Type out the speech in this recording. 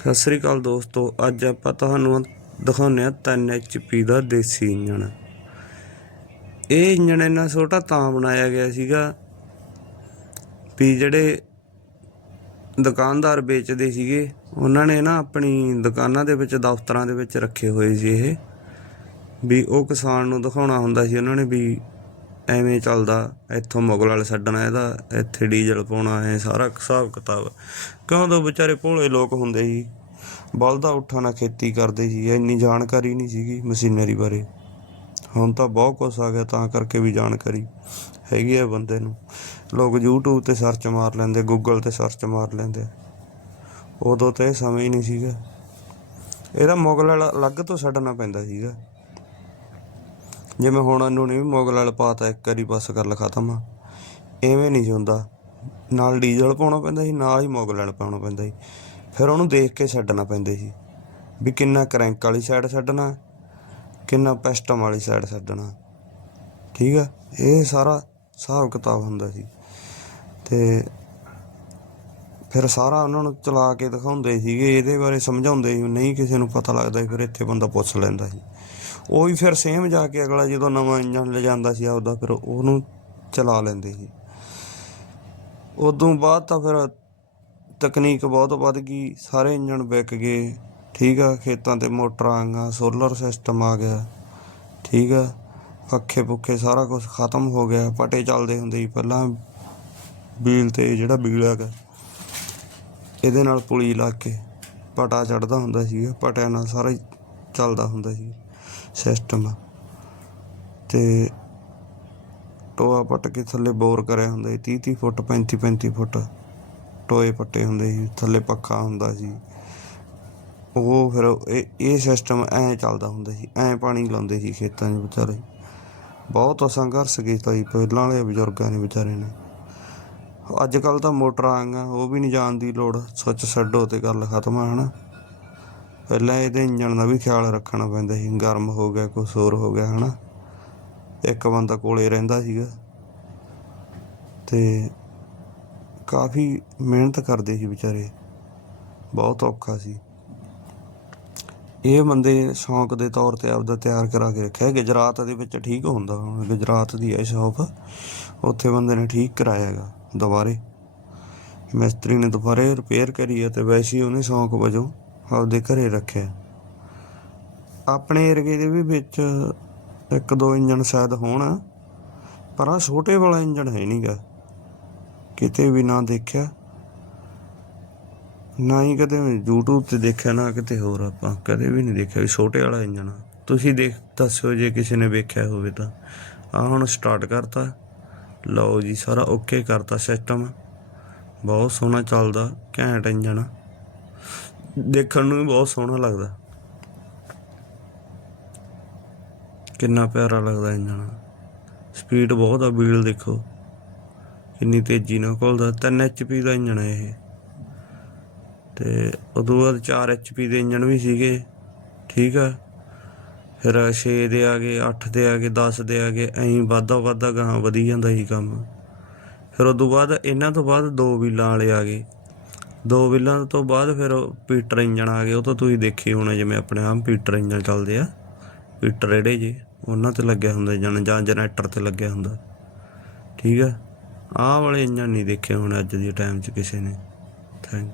ਸਤਿ ਸ੍ਰੀ ਅਕਾਲ ਦੋਸਤੋ, ਅੱਜ ਆਪਾਂ ਤੁਹਾਨੂੰ ਦਿਖਾਉਂਦੇ ਹਾਂ 3 HP ਦਾ ਦੇਸੀ ਇੰਜਣ। ਇਹ ਇੰਜਣ ਇੰਨਾ ਛੋਟਾ ਤਾਂ ਬਣਾਇਆ ਗਿਆ ਸੀਗਾ ਵੀ ਜਿਹੜੇ ਦੁਕਾਨਦਾਰ ਵੇਚਦੇ ਸੀਗੇ, ਉਹਨਾਂ ਨੇ ਨਾ ਆਪਣੀ ਦੁਕਾਨਾਂ ਦੇ ਵਿੱਚ, ਦਫ਼ਤਰਾਂ ਦੇ ਵਿੱਚ ਰੱਖੇ ਹੋਏ ਸੀ ਇਹ। ਵੀ ਉਹ ਕਿਸਾਨ ਨੂੰ ਦਿਖਾਉਣਾ ਹੁੰਦਾ ਸੀ ਉਹਨਾਂ ਨੇ ਵੀ ਐਵੇਂ ਚੱਲਦਾ, ਇੱਥੋਂ ਮੁਗਲ ਵਾਲੇ ਛੱਡਣਾ ਇਹਦਾ, ਇੱਥੇ ਡੀਜ਼ਲ ਪਾਉਣਾ ਐ ਸਾਰਾ ਹਿਸਾਬ ਕਿਤਾਬ। ਕਿਉਂ ਦੋ ਵਿਚਾਰੇ ਭੋਲੇ ਲੋਕ ਹੁੰਦੇ ਸੀ? ਬਲਦਾ ਉੱਠਾ ਨਾਲ ਖੇਤੀ ਕਰਦੇ ਸੀ, ਇੰਨੀ ਜਾਣਕਾਰੀ ਨਹੀਂ ਸੀਗੀ ਮਸ਼ੀਨਰੀ ਬਾਰੇ। ਹੁਣ ਤਾਂ ਬਹੁਤ ਕੁਛ ਆ ਗਿਆ, ਤਾਂ ਕਰਕੇ ਵੀ ਜਾਣਕਾਰੀ ਹੈਗੀ ਆ ਬੰਦੇ ਨੂੰ। ਲੋਕ YouTube ਤੇ ਸਰਚ ਮਾਰ ਲੈਂਦੇ, Google ਤੇ ਸਰਚ ਮਾਰ ਲੈਂਦੇ। ਉਦੋਂ ਤਾਂ ਇਹ ਸਮਝ ਹੀ ਨਹੀਂ ਸੀਗਾ। ਇਹਦਾ ਮੁਗਲ ਵਾਲਾ ਅਲੱਗ ਤੋਂ ਛੱਡਣਾ ਪੈਂਦਾ ਸੀਗਾ। ਜਿਵੇਂ ਹੁਣ ਇਹਨੂੰ ਨਹੀਂ ਮੁਗਲ ਵਾਲਾ ਪਾਤਾ, ਇੱਕ ਵਾਰੀ ਬਸ ਕਰ ਖਤਮ। ਆ ਐਵੇਂ ਨਹੀਂ ਸੀ ਹੁੰਦਾ। ਨਾਲ ਡੀਜ਼ਲ ਪਾਉਣਾ ਪੈਂਦਾ ਸੀ, ਨਾਲ ਹੀ ਮੁਗਲ ਵਾਲਾ ਪਾਉਣਾ ਪੈਂਦਾ ਸੀ। ਫਿਰ ਉਹਨੂੰ ਦੇਖ ਕੇ ਛੱਡਣਾ ਪੈਂਦਾ ਸੀ ਵੀ ਕਿੰਨਾ ਕਰੈਂਕ ਵਾਲੀ ਸਾਈਡ ਛੱਡਣਾ, ਕਿੰਨਾ ਪੈਸਟਮ ਵਾਲੀ ਸਾਈਡ ਛੱਡਣਾ। ਠੀਕ ਆ? ਇਹ ਸਾਰਾ ਹਿਸਾਬ ਕਿਤਾਬ ਹੁੰਦਾ ਸੀ। ਤੇ ਫਿਰ ਸਾਰਾ ਉਹਨਾਂ ਨੂੰ ਚਲਾ ਕੇ ਦਿਖਾਉਂਦੇ ਸੀਗੇ, ਇਹਦੇ ਬਾਰੇ ਸਮਝਾਉਂਦੇ ਸੀ, ਨਹੀਂ ਕਿਸੇ ਨੂੰ ਪਤਾ ਲੱਗਦਾ ਸੀ, ਫਿਰ ਇੱਥੇ ਬੰਦਾ ਪੁੱਛ ਲੈਂਦਾ ਸੀ। ਉਹੀ ਫਿਰ ਸੇਮ ਜਾ ਕੇ ਅਗਲਾ ਜਦੋਂ ਨਵਾਂ ਇੰਜਨ ਲਿਜਾਂਦਾ ਸੀ ਆਪਦਾ, ਫਿਰ ਉਹਨੂੰ ਚਲਾ ਲੈਂਦੇ ਸੀ। ਉਦੋਂ ਬਾਅਦ ਤਾਂ ਫਿਰ ਤਕਨੀਕ ਬਹੁਤ ਵੱਧ ਗਈ, ਸਾਰੇ ਇੰਜਨ ਵਿਕ ਗਏ, ਠੀਕ ਆ, ਖੇਤਾਂ ਤੇ ਮੋਟਰਾਂ ਆ ਗਈਆਂ ਸੋਲਰ ਸਿਸਟਮ ਆ ਗਿਆ, ਠੀਕ ਆ, ਪੱਖੇ ਪੁੱਖੇ ਸਾਰਾ ਕੁਝ ਖਤਮ ਹੋ ਗਿਆ, ਪਟੇ ਚੱਲਦੇ ਹੁੰਦੇ ਸੀ ਪਹਿਲਾਂ, ਬੀਲ ਤੇ ਜਿਹੜਾ ਬੀਲ ਹੈਗਾ, ਇਹਦੇ ਨਾਲ ਪੁਲੀ ਲਾ ਕੇ ਪਟਾ ਚੜਦਾ ਹੁੰਦਾ ਸੀ ਪਟਿਆਂ ਨਾਲ ਸਾਰਾ ਚੱਲਦਾ ਹੁੰਦਾ ਸੀ ਸਿਸਟਮ ਤੇ ਟੋਆ ਪੱਟ ਕੇ ਥੱਲੇ ਬੋਰ ਕਰਿਆ ਹੁੰਦਾ ਸੀ 30 30 ਫੁੱਟ 35 35 ਫੁੱਟ ਟੋਏ ਪੱਟੇ ਹੁੰਦੇ ਸੀ, ਥੱਲੇ ਪੱਖਾ ਹੁੰਦਾ ਸੀ। ਉਹ ਫਿਰ ਇਹ ਇਹ ਸਿਸਟਮ ਐਂ ਚੱਲਦਾ ਹੁੰਦਾ ਸੀ, ਐਂ ਪਾਣੀ ਲਾਉਂਦੇ ਸੀ ਖੇਤਾਂ 'ਚ ਵਿਚਾਰੇ। ਬਹੁਤ ਸੰਘਰਸ਼ ਕੀਤਾ ਜੀ ਪਹਿਲਾਂ ਵਾਲੇ ਬਜ਼ੁਰਗਾਂ ਨੇ ਵਿਚਾਰੇ ਨੇ। ਅੱਜ ਕੱਲ ਤਾਂ ਮੋਟਰਾਂ ਆ ਉਹ ਵੀ ਨਹੀਂ ਜਾਣ ਦੀ ਲੋੜ ਸੱਚ ਛੱਡੋ ਤੇ ਗੱਲ ਖਤਮ ਆ, ਹਨਾ। ਪਹਿਲਾਂ ਇਹਦੇ ਇੰਜਣ ਦਾ ਵੀ ਖਿਆਲ ਰੱਖਣਾ ਪੈਂਦਾ ਸੀ, ਗਰਮ ਹੋ ਗਿਆ ਕੁਛ ਹੋਰ ਹੋ ਗਿਆ, ਹਨਾ? ਇੱਕ ਬੰਦਾ ਕੋਲੇ ਰਹਿੰਦਾ ਸੀਗਾ ਤੇ ਕਾਫੀ ਮਿਹਨਤ ਕਰਦੇ ਸੀ ਵਿਚਾਰੇ, ਬਹੁਤ ਔਖਾ ਸੀ। ਇਹ ਬੰਦੇ ਸ਼ੌਂਕ ਦੇ ਤੌਰ ਤੇ ਆਪਦਾ ਤਿਆਰ ਕਰਾ ਕੇ ਰੱਖਿਆ, ਗੁਜਰਾਤ ਦੇ ਵਿੱਚ ਠੀਕ ਹੁੰਦਾ ਹੁਣ ਗੁਜਰਾਤ ਦੀ ਹੈ ਸ਼ੌਪ, ਉੱਥੇ ਬੰਦੇ ਨੇ ਠੀਕ ਕਰਾਇਆ ਹੈਗਾ, ਦੁਬਾਰੇ। ਮਿਸਤਰੀ ਨੇ ਦੁਬਾਰੇ ਰਿਪੇਅਰ ਕਰੀ ਹੈ ਤੇ ਵੈਸੇ ਉਹਨੇ ਸ਼ੌਂਕ ਵਜੋਂ ਆਪਦੇ ਘਰੇ ਰੱਖਿਆ। ਆਪਣੇ ਏਰੀਏ ਦੇ ਵੀ ਵਿੱਚ ਇੱਕ ਦੋ ਇੰਜਣ ਸ਼ਾਇਦ ਹੋਣ, ਪਰ ਆ ਛੋਟੇ ਵਾਲਾ ਇੰਜਣ ਹੈ ਨਹੀਂਗਾ ਕਿਤੇ ਵੀ ਨਾ ਦੇਖਿਆ, ਨਾ ਹੀ ਕਦੇ YouTube ਤੇ ਦੇਖਿਆ, ਨਾ ਕਿਤੇ ਹੋਰ ਆਪਾਂ ਕਦੇ ਵੀ ਨਹੀਂ ਦੇਖਿਆ ਵੀ ਛੋਟੇ ਵਾਲਾ ਇੰਜਣ ਤੁਸੀਂ ਦੇਖ, ਦੱਸਿਓ ਜੇ ਕਿਸੇ ਨੇ ਵੇਖਿਆ ਹੋਵੇ ਤਾਂ। ਆ ਹੁਣ ਸਟਾਰਟ ਕਰਤਾ। ਲਓ ਜੀ, ਸਾਰਾ ਓਕੇ ਕਰਤਾ ਸਿਸਟਮ ਬਹੁਤ ਸੋਹਣਾ ਚੱਲਦਾ, ਘੈਂਟ ਇੰਜਣ। ਦੇਖਣ ਨੂੰ ਵੀ ਬਹੁਤ ਸੋਹਣਾ ਲੱਗਦਾ। ਕਿੰਨਾ ਪਿਆਰਾ ਲੱਗਦਾ ਇੰਜਨ ਸਪੀਡ ਬਹੁਤ ਆ ਵੀਲ ਦੇਖੋ। ਕਿੰਨੀ ਤੇਜ਼ੀ ਨਾਲ ਘੁਲਦਾ 3 HP ਦਾ ਇੰਜਣ ਹੈ ਇਹ। ਤੇ ਉਦੋਂ ਬਾਅਦ 4 HP ਦੇ ਇੰਜਣ ਵੀ ਸੀਗੇ, ਠੀਕ ਆ। ਫਿਰ 6 ਦੇ ਆ ਗਏ 8 ਦੇ ਆ ਗਏ 10 ਦੇ ਆ ਗਏ, ਐਂ ਵਾਧਾ ਵਾਧਾ ਗਾਂ ਵਧੀ ਜਾਂਦਾ ਸੀ ਕੰਮ। ਫਿਰ ਉਦੋਂ ਬਾਅਦ, ਇਹਨਾਂ ਤੋਂ ਬਾਅਦ ਦੋ ਵੀਲਾਂ ਵਾਲੇ ਆ ਗਏ। ਦੋ ਵੀਲਾਂ ਤੋਂ ਬਾਅਦ ਫਿਰ ਪੀਟਰ ਇੰਜਣ ਆ ਗਏ। ਉਹ ਤਾਂ ਤੁਸੀਂ ਦੇਖੇ ਹੋਣੇ ਜਿਵੇਂ ਆਪਣੇ ਆਮ ਪੀਟਰ ਇੰਜਣ ਚੱਲਦੇ ਆ। ਪੀਟਰ ਜਿਹੜੇ ਜੀ, ਉਹਨਾਂ ਤੇ ਲੱਗਿਆ ਹੁੰਦਾ ਇੰਜਨ ਜਾਂ ਜਨਰੇਟਰ ਤੇ ਲੱਗਿਆ ਹੁੰਦਾ। ਠੀਕ ਆ? ਆਹ ਵਾਲੇ ਇੰਜਣ ਨਹੀਂ ਦੇਖੇ ਹੋਣੇ ਅੱਜ ਦੇ ਟਾਈਮ 'ਚ ਕਿਸੇ ਨੇ। ਥੈਂਕ